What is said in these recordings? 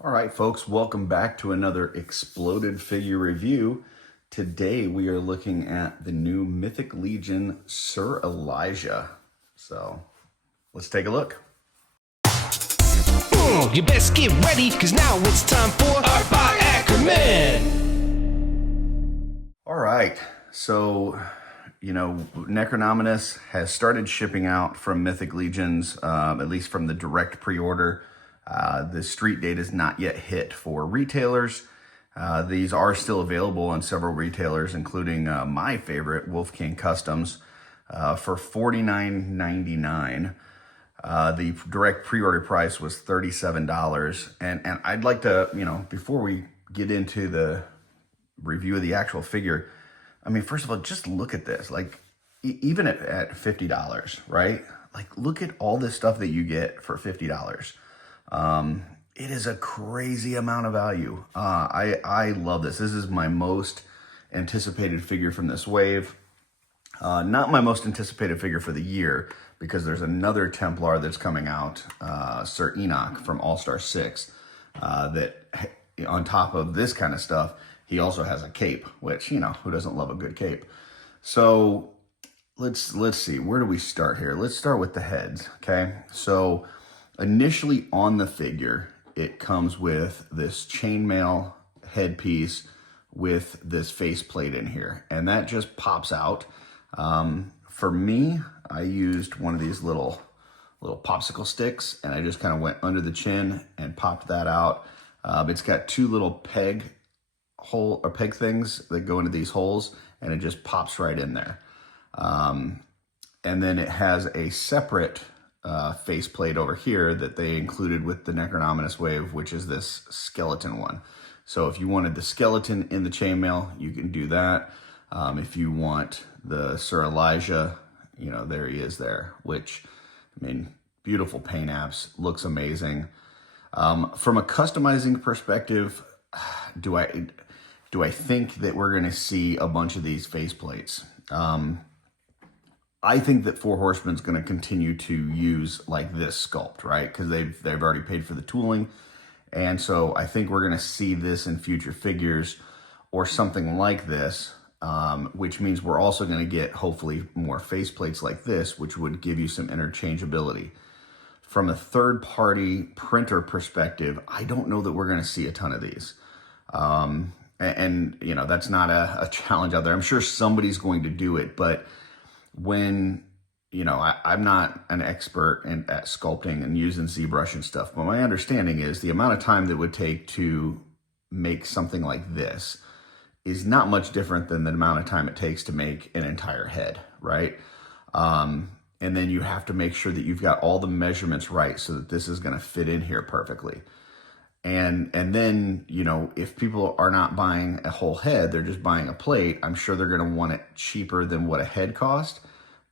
All right, folks, welcome back to another exploded figure review. Today we are looking at the new Mythic Legion Sir Elijah. So let's take a look. You best get ready, because now it's time for Art by Akerman. All right, so, Necronominus has started shipping out from Mythic Legions, at least from the direct pre-order. The street date is not yet hit for retailers. These are still available on several retailers, including my favorite, Wolf King Customs, for $49.99. The direct pre-order price was $37. And I'd like to, before we get into the review of the actual figure, I mean, first of all, just look at this. Like, even at $50, right? Like, look at all this stuff that you get for $50. It is a crazy amount of value. I love this. This is my most anticipated figure from this wave. Not my most anticipated figure for the year, because there's another Templar that's coming out, Sir Enoch from All-Star 6, that on top of this kind of stuff, he also has a cape, which, who doesn't love a good cape? So let's see, where do we start here? Let's start with the heads, okay? So initially on the figure, it comes with this chainmail headpiece with this faceplate in here, and that just pops out. For me, I used one of these little popsicle sticks, and I just kind of went under the chin and popped that out. It's got two little peg things that go into these holes, and it just pops right in there. And then it has a separate faceplate over here that they included with the Necronominus wave, which is this skeleton one. So if you wanted the skeleton in the chainmail, you can do that. If you want the Sir Elijah, there he is there, which, I mean, beautiful paint apps, looks amazing. From a customizing perspective, do I think that we're going to see a bunch of these faceplates? I think that Four Horsemen's going to continue to use like this sculpt, right? Because they've already paid for the tooling, and so I think we're going to see this in future figures or something like this, which means we're also going to get hopefully more faceplates like this, which would give you some interchangeability. From a third-party printer perspective, I don't know that we're going to see a ton of these. And that's not a challenge out there. I'm sure somebody's going to do it, but when, I'm not an expert at sculpting and using ZBrush and stuff, but my understanding is the amount of time that would take to make something like this is not much different than the amount of time it takes to make an entire head, right? And then you have to make sure that you've got all the measurements right so that this is going to fit in here perfectly. And then, if people are not buying a whole head, they're just buying a plate, I'm sure they're going to want it cheaper than what a head cost,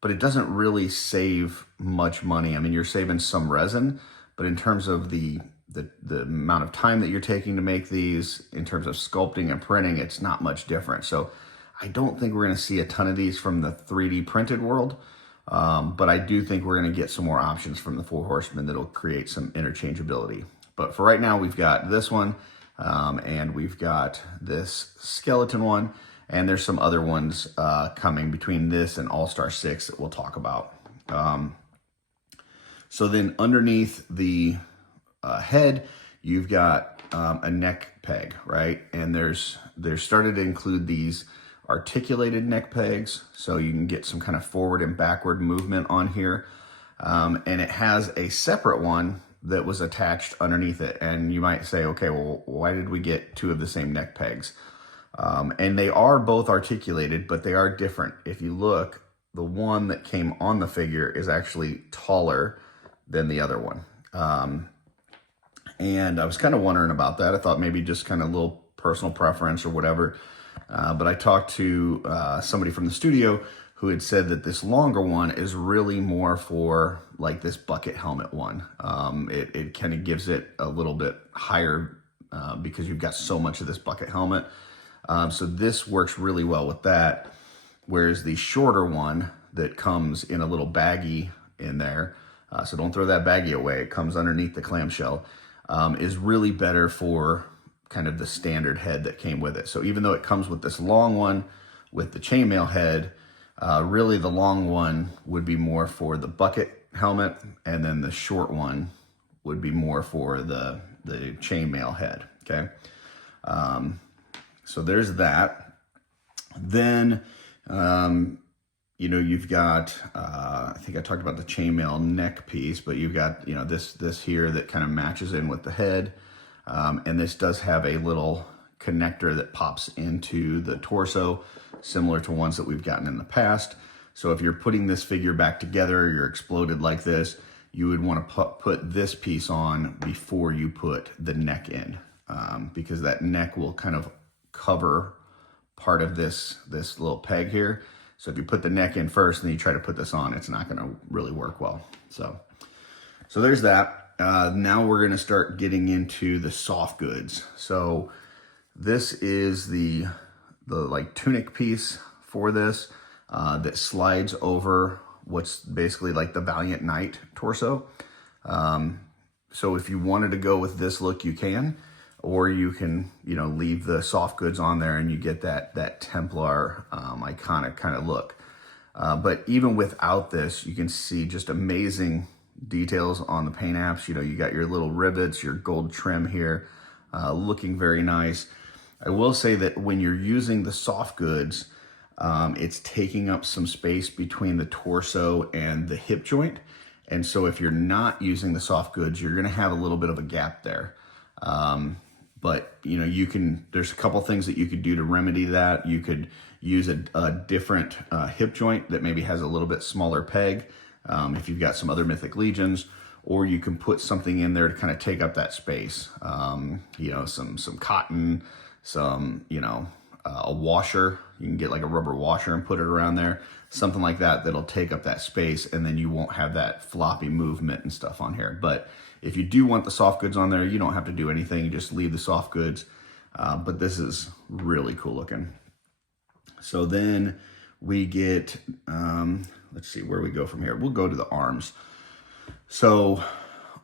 but it doesn't really save much money. I mean, you're saving some resin, but in terms of the amount of time that you're taking to make these, in terms of sculpting and printing, it's not much different. So I don't think we're going to see a ton of these from the 3D printed world, but I do think we're going to get some more options from the Four Horsemen that'll create some interchangeability. But for right now, we've got this one, and we've got this skeleton one, and there's some other ones coming between this and All-Star 6 that we'll talk about. So then underneath the head, you've got a neck peg, right? And there's started to include these articulated neck pegs, so you can get some kind of forward and backward movement on here. And it has a separate one that was attached underneath it. And you might say, okay, well, why did we get two of the same neck pegs? And they are both articulated, but they are different. If you look, the one that came on the figure is actually taller than the other one. And I was kind of wondering about that. I thought maybe just kind of a little personal preference or whatever. But I talked to somebody from the studio who had said that this longer one is really more for like this bucket helmet one. It kind of gives it a little bit higher because you've got so much of this bucket helmet. So this works really well with that. Whereas the shorter one that comes in a little baggie in there, so don't throw that baggie away, it comes underneath the clamshell. is really better for kind of the standard head that came with it. So even though it comes with this long one with the chainmail head, really the long one would be more for the bucket helmet, and then the short one would be more for the chainmail head, okay? So there's that. Then, you know, you've got, I think I talked about the chainmail neck piece, but you've got, you know, this here that kind of matches in with the head. And this does have a little connector that pops into the torso, similar to ones that we've gotten in the past. So if you're putting this figure back together, you're exploded like this, you would want to put this piece on before you put the neck in, because that neck will kind of cover part of this little peg here. So if you put the neck in first and then you try to put this on, it's not going to really work well. So there's that. Now we're going to start getting into the soft goods. So this is the like tunic piece for this, that slides over what's basically like the Valiant Knight torso. So if you wanted to go with this look, you can, or you can, you know, leave the soft goods on there and you get that Templar iconic kind of look. But even without this, you can see just amazing details on the paint apps. You know, you got your little rivets, your gold trim here, looking very nice. I will say that when you're using the soft goods, it's taking up some space between the torso and the hip joint. And so if you're not using the soft goods, you're going to have a little bit of a gap there. But you know, there's a couple things that you could do to remedy that. You could use a different hip joint that maybe has a little bit smaller peg, if you've got some other Mythic Legions, or you can put something in there to kind of take up that space. You know, some cotton, some, you know, a washer. You can get like a rubber washer and put it around there, something like that that'll take up that space, and then you won't have that floppy movement and stuff on here. But if you do want the soft goods on there, you don't have to do anything. You just leave the soft goods. But this is really cool looking. So then we get, let's see where we go from here. We'll go to the arms. So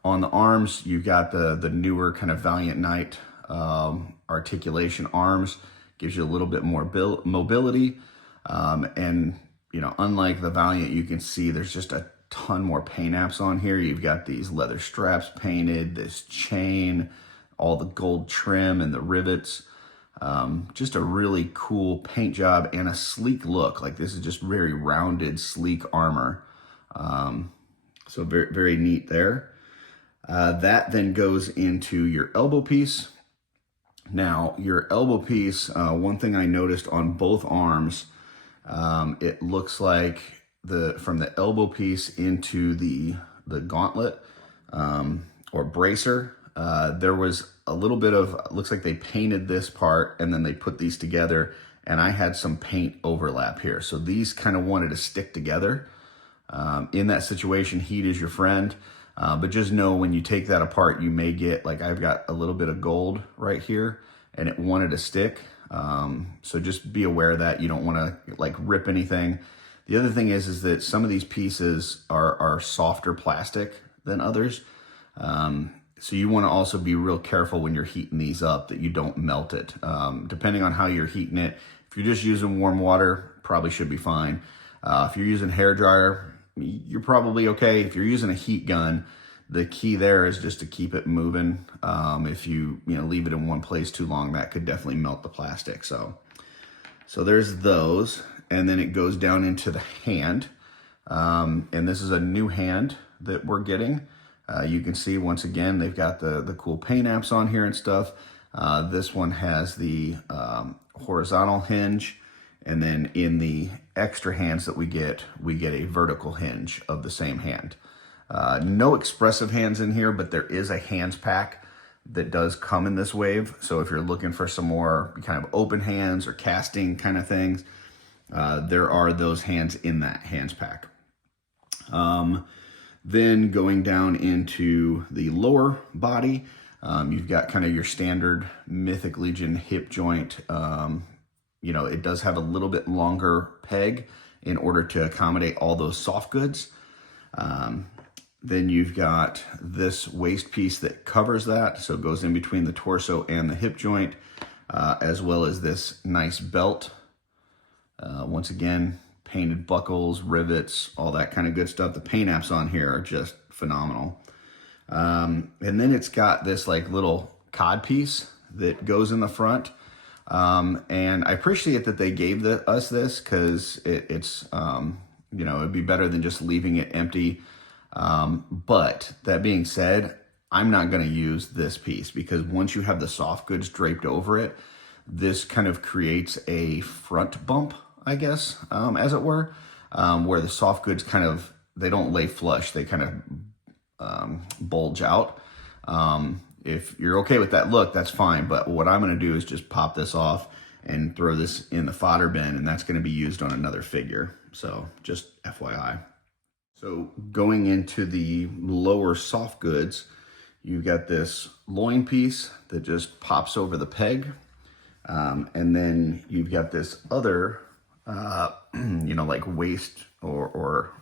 on the arms, you've got the newer kind of Valiant Knight articulation arms. Gives you a little bit more mobility. And, you know, unlike the Valiant, you can see there's just a ton more paint apps on here. You've got these leather straps painted, this chain, all the gold trim and the rivets. Just a really cool paint job and a sleek look. Like, this is just very rounded, sleek armor. So very, very neat there. That then goes into your elbow piece. Now, your elbow piece, one thing I noticed on both arms, it looks like from the elbow piece into the gauntlet or bracer, there was a little bit of, looks like they painted this part and then they put these together, and I had some paint overlap here. So these kind of wanted to stick together. In that situation, heat is your friend. But just know when you take that apart, you may get, like I've got a little bit of gold right here and it wanted to stick. So just be aware of that. You don't want to like rip anything. The other thing is that some of these pieces are softer plastic than others. So you want to also be real careful when you're heating these up that you don't melt it. Depending on how you're heating it, if you're just using warm water, probably should be fine. If you're using hair dryer, you're probably okay. If you're using a heat gun, the key there is just to keep it moving. If you leave it in one place too long, that could definitely melt the plastic. So there's those, and then it goes down into the hand. And this is a new hand that we're getting. You can see once again they've got the cool paint apps on here and stuff. This one has the horizontal hinge. And then in the extra hands that we get a vertical hinge of the same hand. No expressive hands in here, but there is a hands pack that does come in this wave. So if you're looking for some more kind of open hands or casting kind of things, there are those hands in that hands pack. Then going down into the lower body, you've got kind of your standard Mythic Legion hip joint. It does have a little bit longer peg in order to accommodate all those soft goods. Then you've got this waist piece that covers that, so it goes in between the torso and the hip joint, as well as this nice belt. Once again, painted buckles, rivets, all that kind of good stuff. The paint apps on here are just phenomenal. And then it's got this like little cod piece that goes in the front. And I appreciate that they gave us this, because it's, you know, it'd be better than just leaving it empty. But that being said, I'm not going to use this piece, because once you have the soft goods draped over it, this kind of creates a front bump, I guess, as it were, where the soft goods kind of, they don't lay flush, they kind of bulge out. If you're okay with that look, that's fine. But what I'm going to do is just pop this off and throw this in the fodder bin, and that's going to be used on another figure. So just FYI. So going into the lower soft goods, you've got this loin piece that just pops over the peg. And then you've got this other, you know, like waist or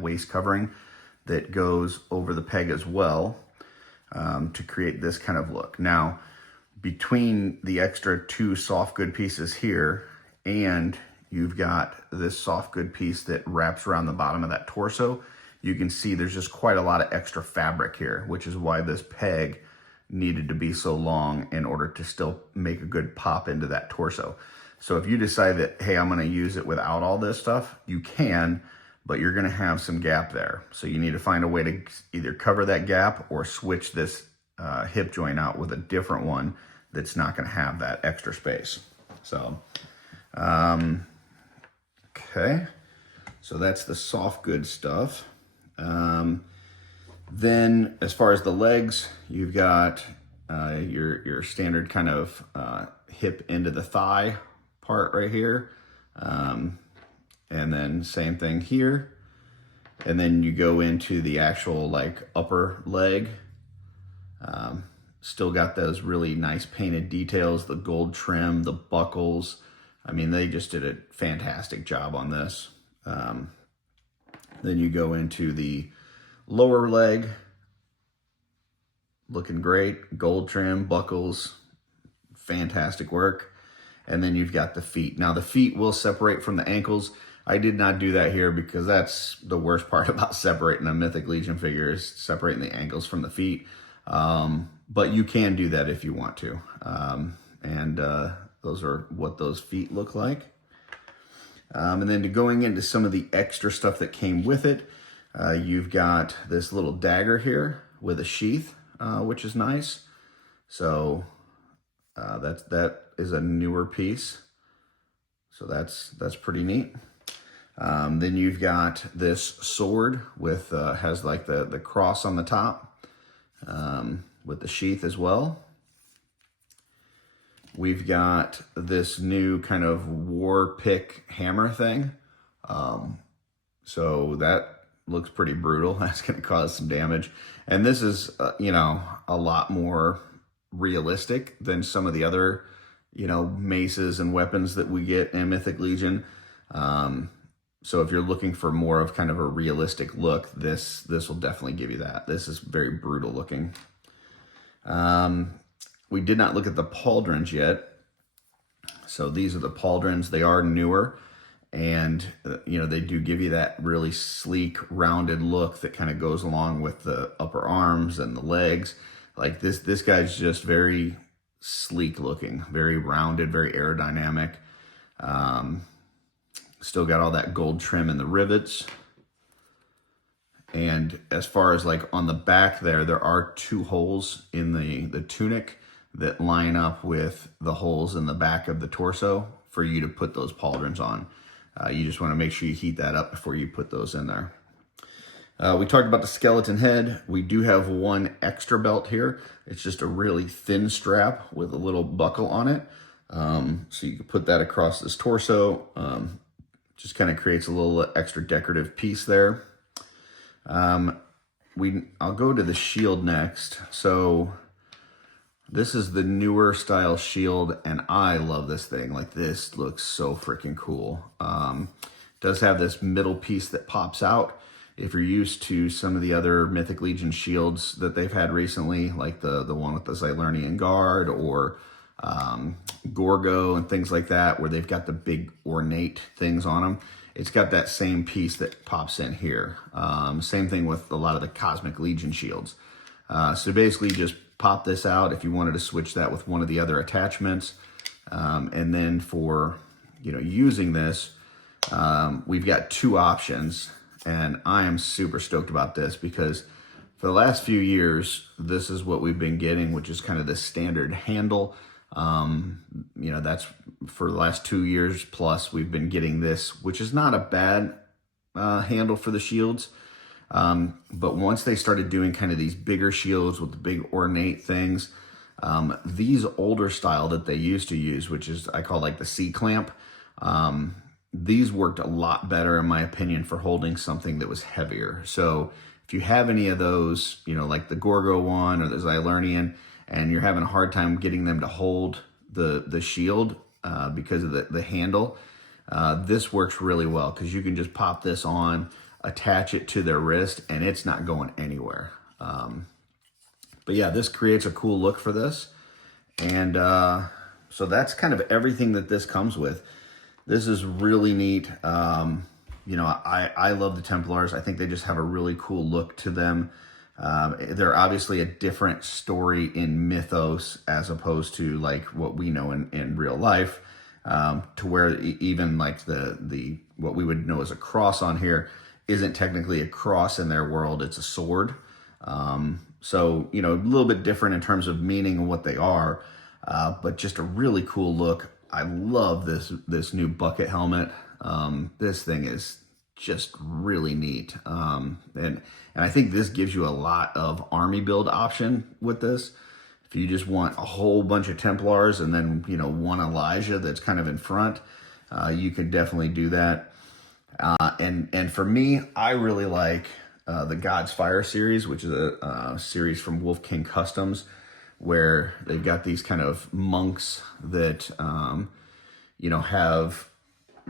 waist covering that goes over the peg as well, to create this kind of look. Now, between the extra two soft good pieces here, and you've got this soft good piece that wraps around the bottom of that torso, you can see there's just quite a lot of extra fabric here, which is why this peg needed to be so long in order to still make a good pop into that torso. So if you decide that, hey, I'm going to use it without all this stuff, you can, but you're going to have some gap there. So you need to find a way to either cover that gap or switch this hip joint out with a different one that's not going to have that extra space. So, okay. So that's the soft good stuff. Then as far as the legs, you've got your standard kind of hip into the thigh part right here. And then same thing here. And then you go into the actual like upper leg. Still got those really nice painted details, the gold trim, the buckles. I mean, they just did a fantastic job on this. Then you go into the lower leg, looking great, gold trim, buckles, fantastic work. And then you've got the feet. Now the feet will separate from the ankles. I did not do that here because that's the worst part about separating a Mythic Legion figure, is separating the ankles from the feet. But you can do that if you want to. Those are what those feet look like. And then going into some of the extra stuff that came with it, you've got this little dagger here with a sheath, which is nice. So that is a newer piece. So that's pretty neat. Then you've got this sword with has like the cross on the top, with the sheath as well. We've got this new kind of war pick hammer thing. So that looks pretty brutal. That's going to cause some damage. And this is, you know, a lot more realistic than some of the other, you know, maces and weapons that we get in Mythic Legion. So if you're looking for more of kind of a realistic look, this will definitely give you that. This is very brutal looking. We did not look at the Pauldrons yet. So these are the Pauldrons. They are newer, and you know, they do give you that really sleek, rounded look that kind of goes along with the upper arms and the legs. Like this guy's just very sleek looking, very rounded, very aerodynamic. Still got all that gold trim in the rivets. And as far as like on the back there are two holes in the tunic that line up with the holes in the back of the torso for you to put those pauldrons on. You just want to make sure you heat that up before you put those in there. We talked about the skeleton head. We do have one extra belt here. It's just a really thin strap with a little buckle on it. So you can put that across this torso. Just kind of creates a little extra decorative piece there. I'll go to the shield next. So this is the newer style shield, and I love this thing. Like, this looks so freaking cool. Does have this middle piece that pops out, If you're used to some of the other Mythic Legion shields that they've had recently, like the one with the Xylernian Guard or Gorgo and things like that, where they've got the big ornate things on them, it's got that same piece that pops in here. Same thing with a lot of the Cosmic Legion shields. So basically just pop this out if you wanted to switch that with one of the other attachments. And then for, using this, we've got two options, and I am super stoked about this because for the last few years, this is what we've been getting, which is kind of the standard handle. That's for the last 2 years plus we've been getting this, which is not a bad handle for the shields. But once they started doing kind of these bigger shields with the big ornate things, these older style that they used to use, which is I call like the C-clamp, these worked a lot better in my opinion for holding something that was heavier. So if you have any of those, like the Gorgo one or the Xylernian, and you're having a hard time getting them to hold the shield because of the handle, this works really well because you can just pop this on, attach it to their wrist, and it's not going anywhere. But yeah, this creates a cool look for this. And so that's kind of everything that this comes with. This is really neat. I love the Templars. I think they just have a really cool look to them. They're obviously a different story in mythos as opposed to like what we know in real life, to where even like the what we would know as a cross on here isn't technically a cross in their world, it's a sword. So, a little bit different in terms of meaning and what they are, but just a really cool look. I love this new bucket helmet. This thing is just really neat. And I think this gives you a lot of army build option with this. If you just want a whole bunch of Templars and then, one Elijah that's kind of in front, you could definitely do that. And for me, I really like the God's Fire series, which is a series from Wolf King Customs, where they've got these kind of monks that, have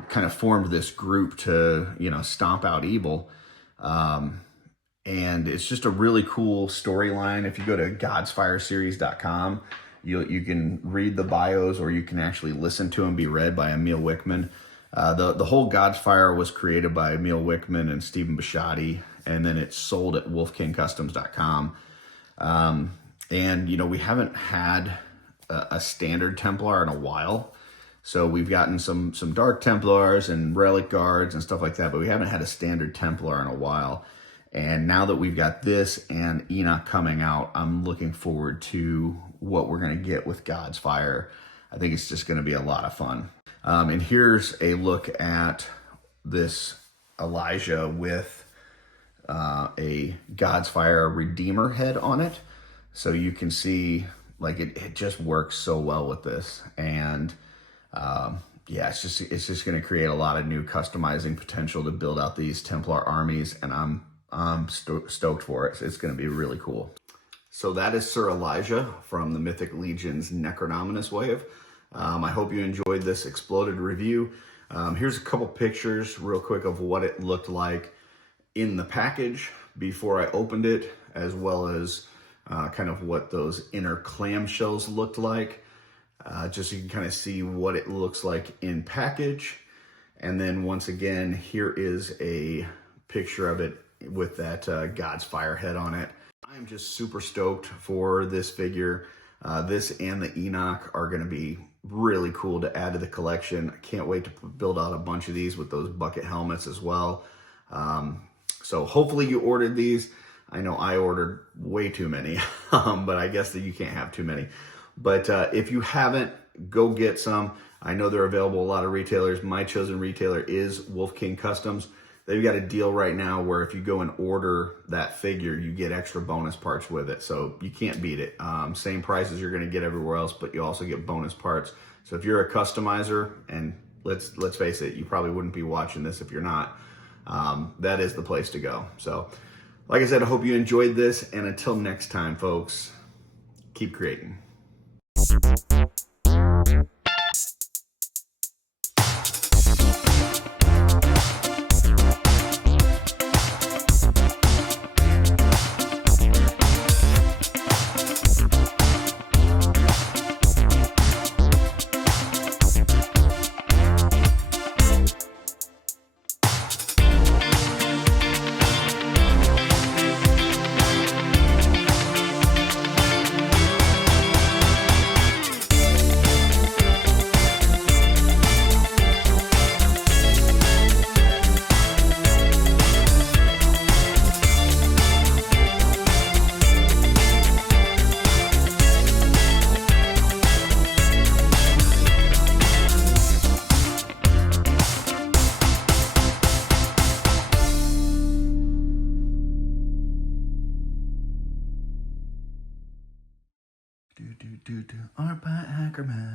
kind of formed this group to, stomp out evil. And it's just a really cool storyline. If you go to godsfireseries.com, you can read the bios, or you can actually listen to them be read by Emil Wickman. The whole God's Fire was created by Emil Wickman and Stephen Bisciotti, and then it's sold at wolfkingcustoms.com. And, we haven't had a standard Templar in a while. So we've gotten some Dark Templars and Relic Guards and stuff like that, but we haven't had a standard Templar in a while. And now that we've got this and Enoch coming out, I'm looking forward to what we're going to get with God's Fire. I think it's just going to be a lot of fun. And here's a look at this Elijah with a God's Fire Redeemer head on it. So you can see, like, it just works so well with this. And it's just going to create a lot of new customizing potential to build out these Templar armies, and I'm stoked for it. It's going to be really cool. So that is Sir Elijah from the Mythic Legions Necronominous Wave. I hope you enjoyed this exploded review. Here's a couple pictures real quick of what it looked like in the package before I opened it, as well as kind of what those inner clamshells looked like. Just so you can kind of see what it looks like in package. And then once again, here is a picture of it with that God's Fire head on it. I'm just super stoked for this figure. This and the Enoch are going to be really cool to add to the collection. I can't wait to build out a bunch of these with those bucket helmets as well. So hopefully you ordered these. I know I ordered way too many, but I guess that you can't have too many. But if you haven't, go get some. I know they're available at a lot of retailers. My chosen retailer is Wolf King Customs. They've got a deal right now where if you go and order that figure, you get extra bonus parts with it. So you can't beat it. Same prices you're going to get everywhere else, but you also get bonus parts. So if you're a customizer, and let's face it, you probably wouldn't be watching this if you're not, that is the place to go. So like I said, I hope you enjoyed this. And until next time, folks, keep creating. Art by Akerman.